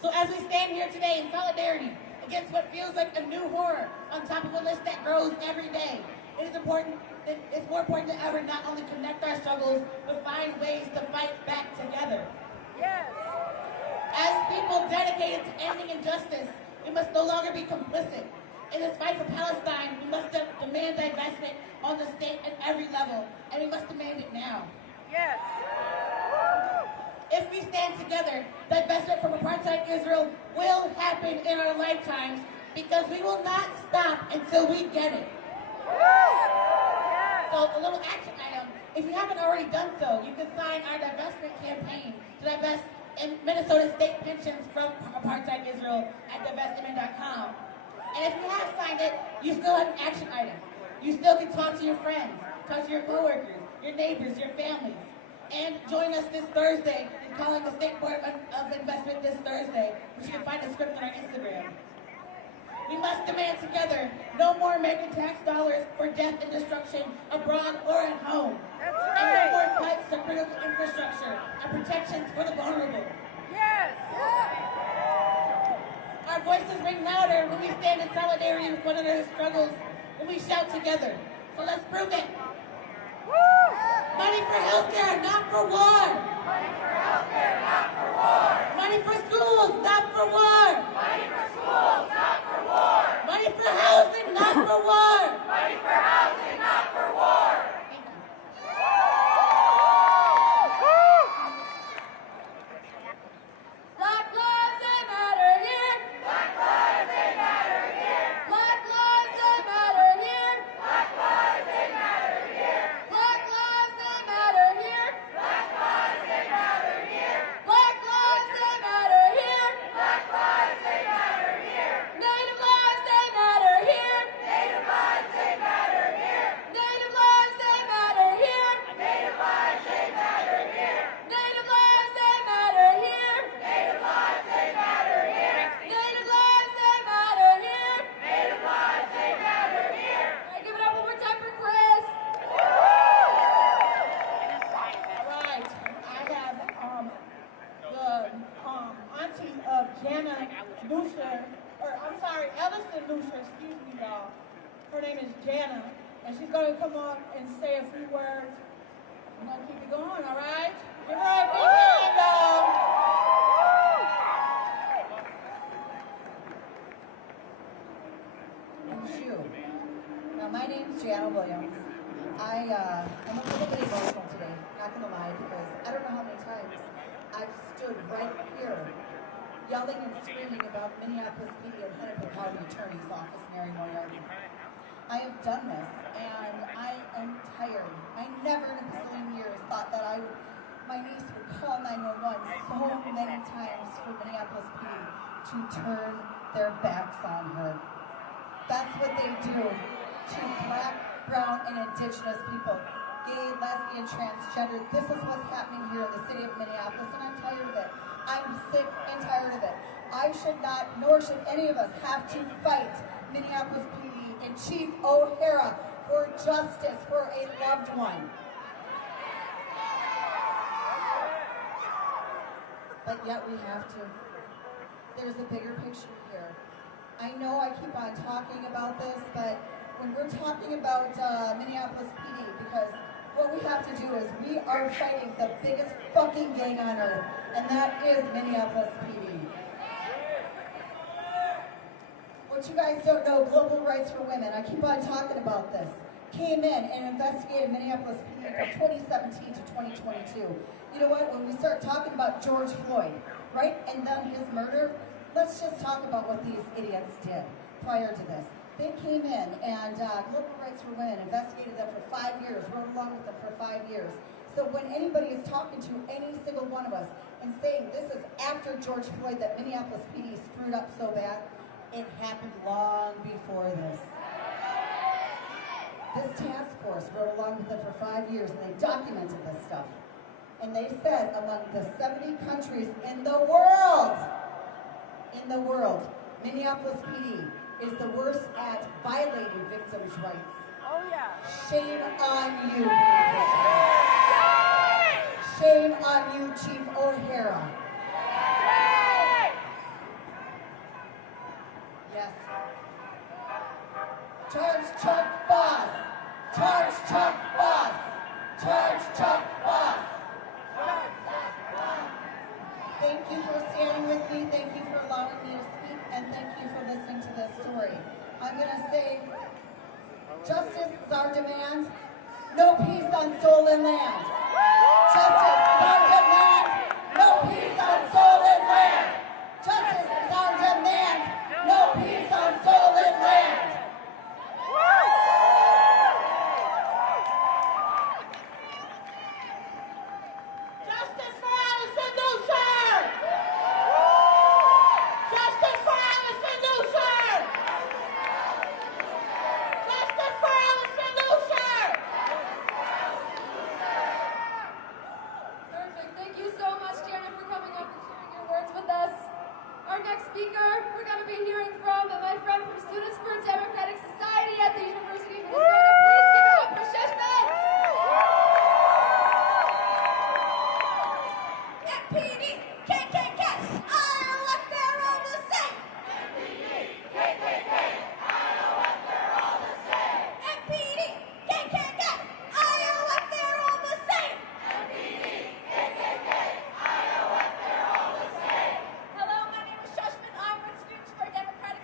So as we stand here today in solidarity against what feels like a new horror on top of a list that grows every day, it's more important than ever not only connect our struggles, but find ways to fight back together. As people dedicated to ending injustice, we must no longer be complicit. In this fight for Palestine, we must demand divestment on the state at every level, and we must demand it now. If we stand together, divestment from apartheid Israel will happen in our lifetimes, because we will not stop until we get it. So a little action item, if you haven't already done so, you can sign our divestment campaign to divest in Minnesota state pensions from apartheid Israel at divestment.com. And if you have signed it, you still have an action item. You still can talk to your friends, talk to your coworkers, your neighbors, your families. And join us this Thursday in calling the State Board of Investment this Thursday, which you can find the script on our Instagram. We must demand together no more American tax dollars for death and destruction abroad or at home. And no more cuts to critical infrastructure and protections for the vulnerable. Our voices ring louder when we stand in solidarity with one another's struggles, when we shout together. So let's prove it. Money for healthcare, not for war. Money for healthcare, not for war. Money for schools, not for war. Money for schools, not for war. Money for housing, not for war. Money for housing, not for war. Black lives, they matter here. Black lives, they matter here. Black lives, they matter here. Black lives, they matter here. Black lives, they matter here. Black lives, they matter here. Black lives, they matter here. Black lives, they matter here. Native lives, they matter here. Native lives, they matter here. Native lives, they matter here. Native lives, they matter here. Native lives, they matter here. Native lives, they matter here. Native lives, they matter here. Native lives, they matter here. All right, give it up one more time for Chris. Right. I have the auntie of Jana Lucia, or I'm sorry, Ellison Lucia, excuse me, y'all. Her name is Jana, and she's going to come up and say a few words. I'm going to keep it going, all right? Give her a big hand, though. Now, my name's Gianna Williams. I'm a little bit emotional today, not gonna lie, because I don't know how many times I've stood right here yelling and screaming about Minneapolis PD and Hennepin County Attorney's Office, Mary Moriarty. I have done this, and I am tired. I never in a bazillion years thought that my niece would call 911 so many times for Minneapolis PD to turn their backs on her. That's what they do to black, brown, and indigenous people. Gay, lesbian, transgender. This is what's happening here in the city of Minneapolis, and I'm tired of it. I'm sick and tired of it. I should not, nor should any of us, have to fight Minneapolis PD and Chief O'Hara for justice for a loved one. But yet we have to. There's a bigger picture here. I know I keep on talking about this, but when we're talking about Minneapolis PD, because what we have to do is we are fighting the biggest fucking gang on earth, and that is Minneapolis PD. What you guys don't know, Global Rights for Women, I keep on talking about this, came in and investigated Minneapolis PD from 2017 to 2022. You know what, when we start talking about George Floyd, right, and then his murder, let's just talk about what these idiots did prior to this. They came in and Global Rights for Women investigated them for 5 years, rode along with them for 5 years. So when anybody is talking to any single one of us and saying this is after George Floyd that Minneapolis PD screwed up so bad, it happened long before this. This task force rode along with them for 5 years and they documented this stuff. And they said among the 70 countries in the world, Minneapolis PD is the worst at violating victims' rights. Oh yeah. Shame on you. Shame on you, Chief O'Hara. Yes. Charge Chuck Boss. Charge Chuck Boss. Charge Chuck Boss. Thank you for standing with me. Thank you for allowing me to speak. And thank you for listening to this story. I'm going to say, justice is our demand. No peace on stolen land. Justice is our demand. No peace on stolen land. Justice is our demand. No peace on stolen land. Justice for Allison Dusher! Justice for Allison Dusher! Justice for Allison Dusher! Perfect. Thank you so much, Janet, for coming up and sharing your words with us. Our next speaker, we're going to be hearing from my friend from Students for Democratic Society at the University of Minnesota. Please give it up for Sheshman! MPD, KKK, I know what they're all the same. MPD, KKK, I know what they're all the same. MPD, KKK, I know what they're all the same. MPD, KKK, I know what they're all the same. Hello, my name is Shushman. I'm with Students for Democratic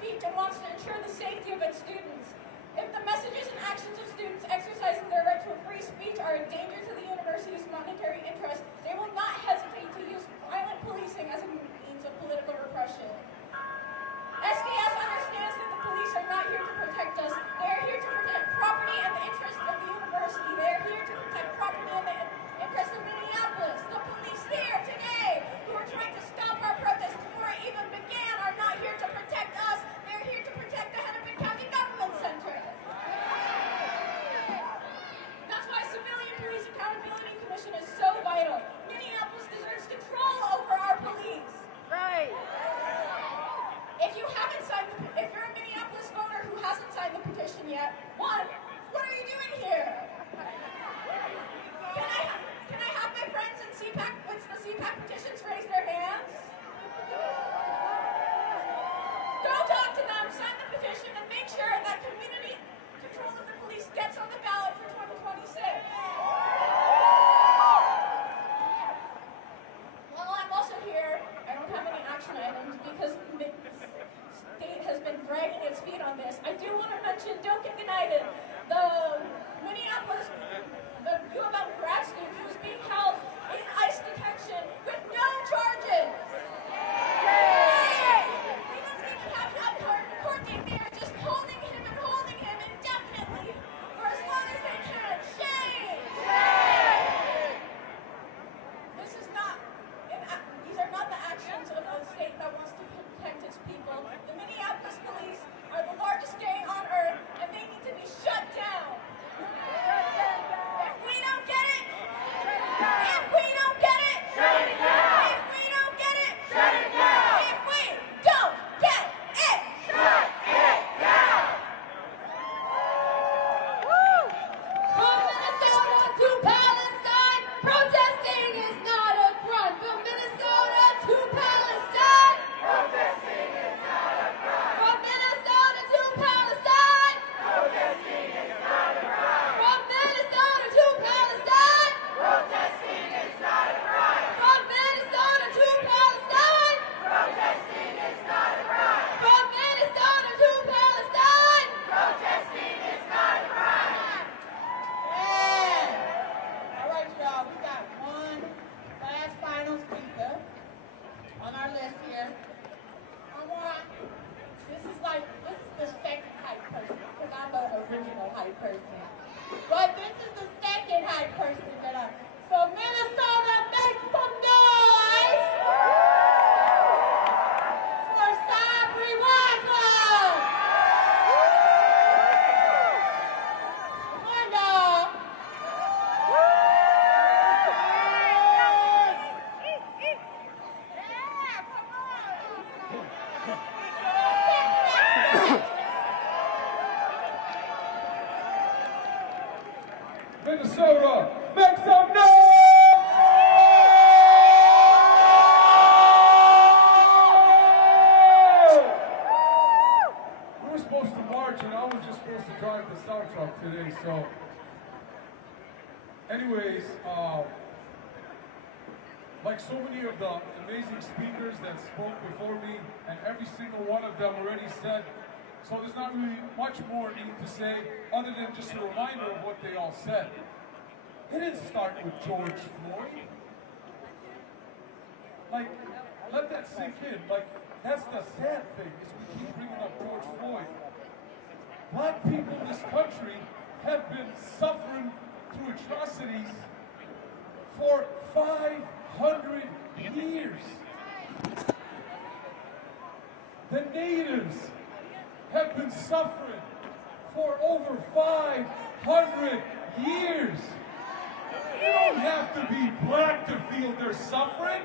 speech and wants to ensure the safety of its students. If the messages and actions of students exercising their right to free speech are a danger to the university's monetary interests, they will not hesitate to use violent policing as a means of political repression. SDS understands that the police are not here to protect us. They are here to protect property and the interests of the university. They are here to protect property and the interests of Minneapolis. The police here today, who are trying to stop our protest before it even began, are not here to protect us. They are here to protect the Hennepin County Government Center. That's why Civilian Police Accountability Commission is so vital. Minneapolis deserves control over our police. Right. If you haven't signed, if you're a Minneapolis voter who hasn't signed the petition yet, one, what are you doing here? Can I have my friends in CPAC, with the CPAC petitions raise their hands? Go talk to them, sign the petition, and make sure that community control of the police gets on the ballot for 2026. While I'm also here, I don't have any action items because the state has been dragging its feet on this. I do want to mention, don't get united. The Minneapolis, the U of M grad student who's being held in ICE detention with no charges. They don't even have a court date. They are just holding him indefinitely for as long as they can. Shame! This is not, these are not the actions of a state that wants to protect its people. The Minneapolis police are the largest gang on earth, and they need to be shut down. If we don't get it, if we don't get it, shut it down. If we don't get it, shut it down. If we don't get it, shut it down. From Minnesota to Palestine, protesting is not a crime. From Minnesota to Palestine, protesting is not a crime. From Minnesota to Palestine, protesting is not a crime. From Minnesota to Palestine, protesting is not a crime. From Minnesota to Palestine, protesting is not a crime. From Minnesota to Palestine, protesting is not a crime. All right, y'all, we got one last final speaker on our list here. This is the second hype person, because I'm an original hype person. But this is the second hype person that I, so Minnesota, make some noise for Sabri Wagner. Come on, y'all. Minnesota, make some noise! We were supposed to march and I was just supposed to drive the South truck today, so anyways, like so many of the amazing speakers that spoke before me, and every single one of them already said, so there's not really much more need to say other than just a reminder of what they all said. It didn't start with George Floyd. Like, let that sink in. Like, that's the sad thing, is we keep bringing up George Floyd. Black people in this country have been suffering through atrocities for 500 years. The natives have been suffering for over 500 years. You don't have to be black to feel their suffering.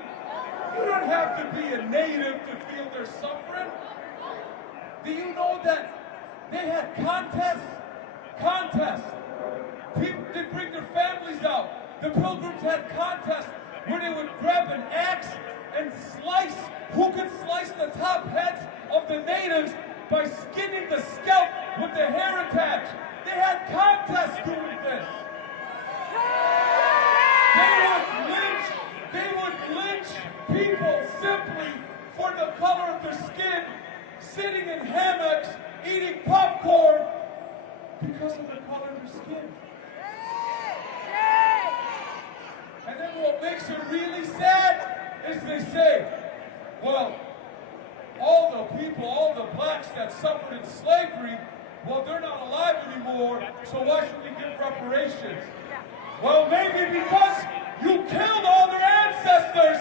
You don't have to be a native to feel their suffering. Do you know that they had contests? People did bring their families out. The Pilgrims had contests where they would grab an axe and slice, who could slice the top heads of the natives by skinning the scalp with the hair attached. They had contests doing this. They would lynch people simply for the color of their skin, sitting in hammocks, eating popcorn because of the color of their skin. And then what makes it really sad is they say, well, all the people, all the blacks that suffered in slavery, well, they're not alive anymore, so why should we give reparations? Well, maybe because you killed all their ancestors,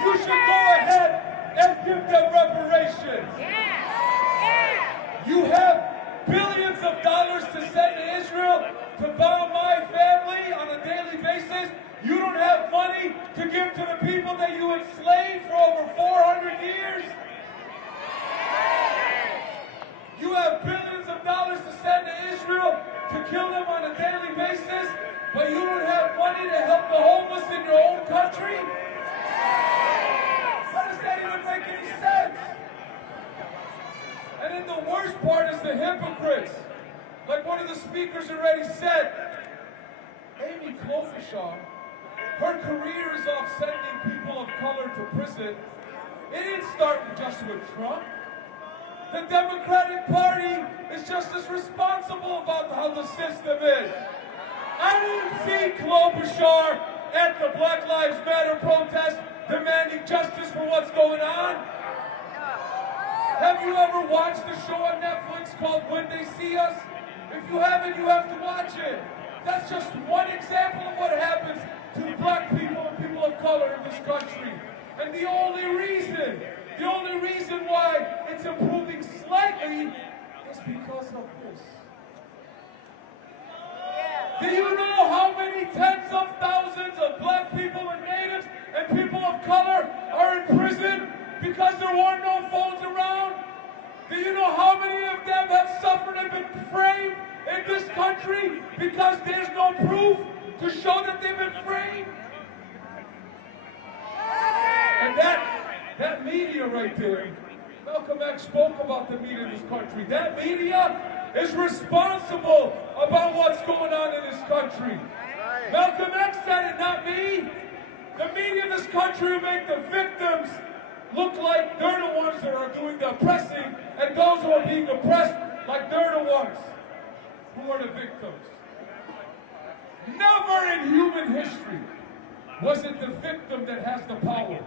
you should go ahead and give them reparations. You have billions of dollars to send to Israel to bomb my family on a daily basis. You don't have money to give to the people that you enslaved for over 400 years. You have billions of dollars to send to Israel to kill them on a daily basis, but you don't have money to help the homeless in your own country? How does that even make any sense? And then the worst part is the hypocrites. Like one of the speakers already said, Amy Klobuchar, her career is off sending people of color to prison. It didn't start just with Trump. The Democratic Party is just as responsible about how the system is. I didn't see Klobuchar at the Black Lives Matter protest demanding justice for what's going on. Have you ever watched the show on Netflix called When They See Us? If you haven't, you have to watch it. That's just one example of what happens to the black people and people of color in this country. And the only reason why it's improving slightly is because of this. Do you know how many tens of thousands of black people and natives and people of color are in prison because there were no phones around? Do you know how many of them have suffered and been framed in this country because there's no proof to show that they've been framed? And that media right there, Malcolm X spoke about the media in this country. That media is responsible about what's going on in this country. Malcolm X said it, not me. The media in this country will make the victims look like they're the ones that are doing the oppressing, and those who are being oppressed like they're the ones who are the victims. Never in human history was it the victim that has the power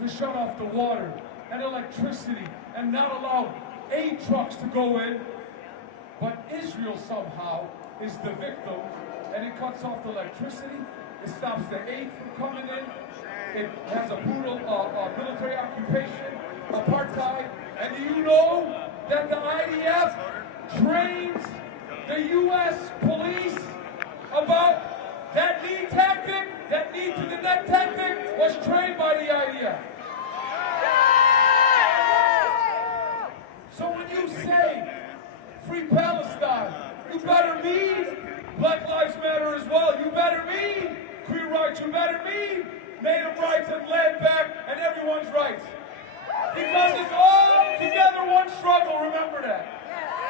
to shut off the water and electricity and not allow aid trucks to go in. But Israel somehow is the victim, and it cuts off the electricity, it stops the aid from coming in, it has a brutal military occupation, apartheid, and do you know that the IDF trains the U.S. police about that knee tactic, that knee to the neck tactic was trained by the IDF. So when you say free Palestine, you better mean Black Lives Matter as well. You better mean queer rights. You better mean native rights and land back and everyone's rights. Because it's all together one struggle, remember that.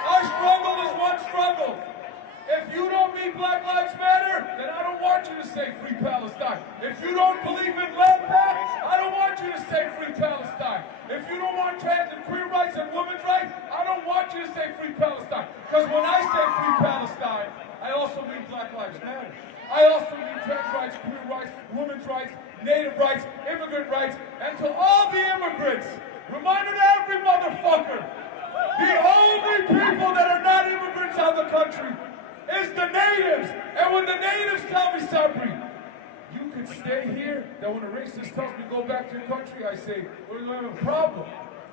Our struggle is one struggle. If you don't mean Black Lives Matter, then I don't want you to say free Palestine. If you don't believe in land back, I don't want you to say free Palestine. If you don't want trans and queer rights and women's rights, I don't want you to say free Palestine. Because when I say free Palestine, I also mean Black Lives Matter. I also mean trans rights, queer rights, women's rights, native rights, immigrant rights, and to all the immigrants, reminder to every motherfucker, the only people that are not immigrants out of the country is the natives. And when the natives tell me something, you could stay here, that when a racist tells me go back to your country, I say, well, you have a problem.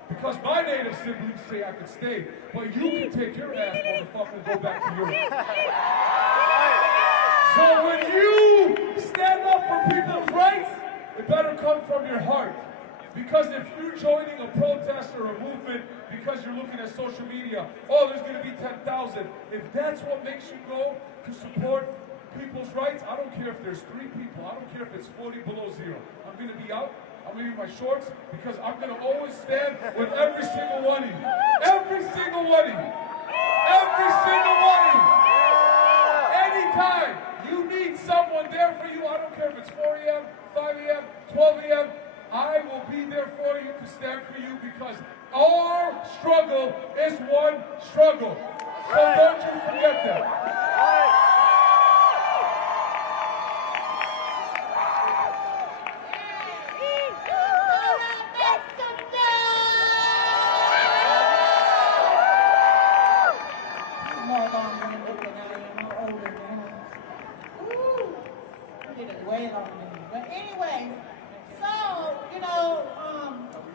Because my native siblings say I could stay, but you can take your ass, motherfucker, and go back to Europe. So when you stand up for people's rights, it better come from your heart. Because if you're joining a protest or a movement because you're looking at social media, oh, there's going to be 10,000. If that's what makes you go to support people's rights, I don't care if there's 3 people. I don't care if it's 40 below zero. I'm going to be out. I'm going to be in my shorts because I'm going to always stand with every single one of you. Every single one of you. Every single one of you. Anytime you need someone there for you, I don't care if it's 4 a.m., 5 a.m., 12 a.m., I will be there for you to stand for you because our struggle is one struggle. So don't you forget that. Way longer than me. But anyway, so, you know,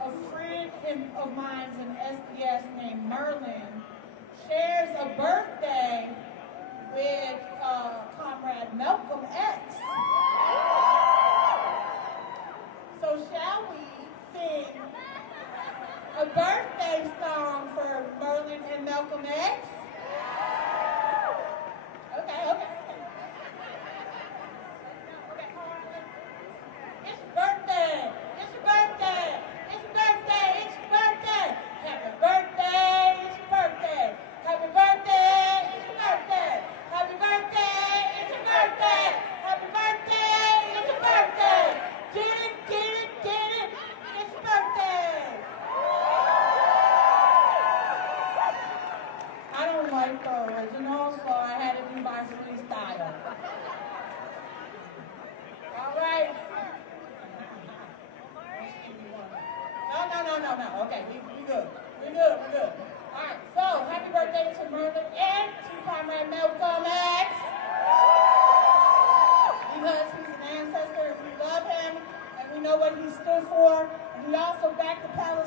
a friend of mine in SDS named Merlin shares a birthday with Comrade Malcolm X. So shall we sing a birthday song for Merlin and Malcolm X? Okay. No. Okay, we good. We're good. All right, so happy birthday to Merlin and to Comrade Malcolm X. Because he's an ancestor, we love him, and we know what he stood for. And we also back the Palestinian